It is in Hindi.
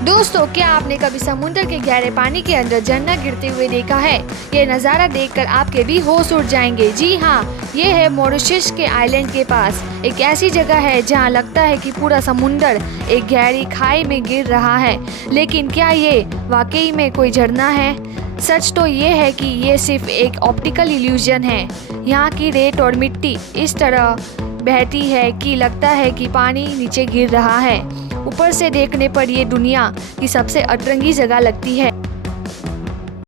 दोस्तों, क्या आपने कभी समुद्र के गहरे पानी के अंदर झरना गिरते हुए देखा है? ये नज़ारा देखकर आपके भी होश उड़ जाएंगे। जी हाँ, ये है मॉरिशस के आइलैंड के पास एक ऐसी जगह है जहाँ लगता है कि पूरा समुंदर एक गहरी खाई में गिर रहा है। लेकिन क्या ये वाकई में कोई झरना है? सच तो ये है कि ये सिर्फ एक ऑप्टिकल इल्यूजन है। यहाँ की रेत और मिट्टी इस तरह बहती है कि लगता है कि पानी नीचे गिर रहा है। ऊपर से देखने पर ये दुनिया की सबसे अतरंगी जगह लगती है।